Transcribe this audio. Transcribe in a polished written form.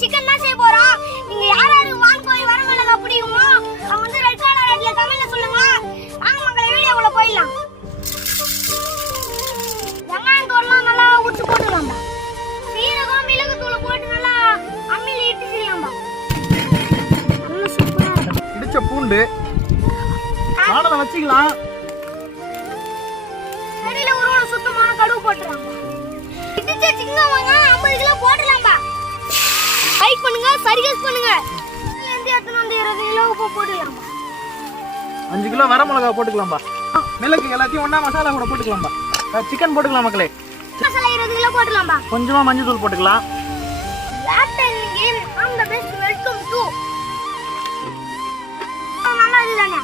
Chicken தான் செய்ய போறோம். நீங்க யாராரு வான்கோழி வரமிளகா பிடிக்குமோ அவங்க வந்து ரெட் கலர் ரெட்ல கமெண்ட்ல சொல்லுங்க. வாங்க மக்களே வீடியோக்குள்ள போயிடலாம். வெங்காயம் தோல்லாம் நல்லா உரிச்சு போட்டுக்கலாம்பா. சீரகம் மிளகு தூள் போட்டு நல்லா அம்மியில இட்டு செய்யலாம்பா. நல்லா சூப்பரா இருக்கும். இடிச்ச பூண்டு வானல வச்சிக்கலாம். சரியில ஒரு சுத்தமான கடுகு போட்டுறலாம். இடிச்ச சிங்கம் வாங்க 50 கிலோ போட்டுடலாம்பா. லைக் பண்ணுங்க, சப்ஸ்கிரைப் பண்ணுங்க. இந்த இடத்துல வந்து 20 கிலோ உப்பு போட்டுடலாம்பா. 5 கிலோ வரமிளகா போட்டுக்கலாம்பா. மிளகு எல்லாத்தையும் ஒண்ணா மசாலா கூட போட்டுக்கலாம்பா. சிக்கன் போட்டுக்கலாம் மக்களே. மசாலா 20 கிலோ போட்டுடலாம்பா. கொஞ்சமா மஞ்சள் தூள் போட்டுக்கலாம். வெல்கம் டு நல்லா இதுதானே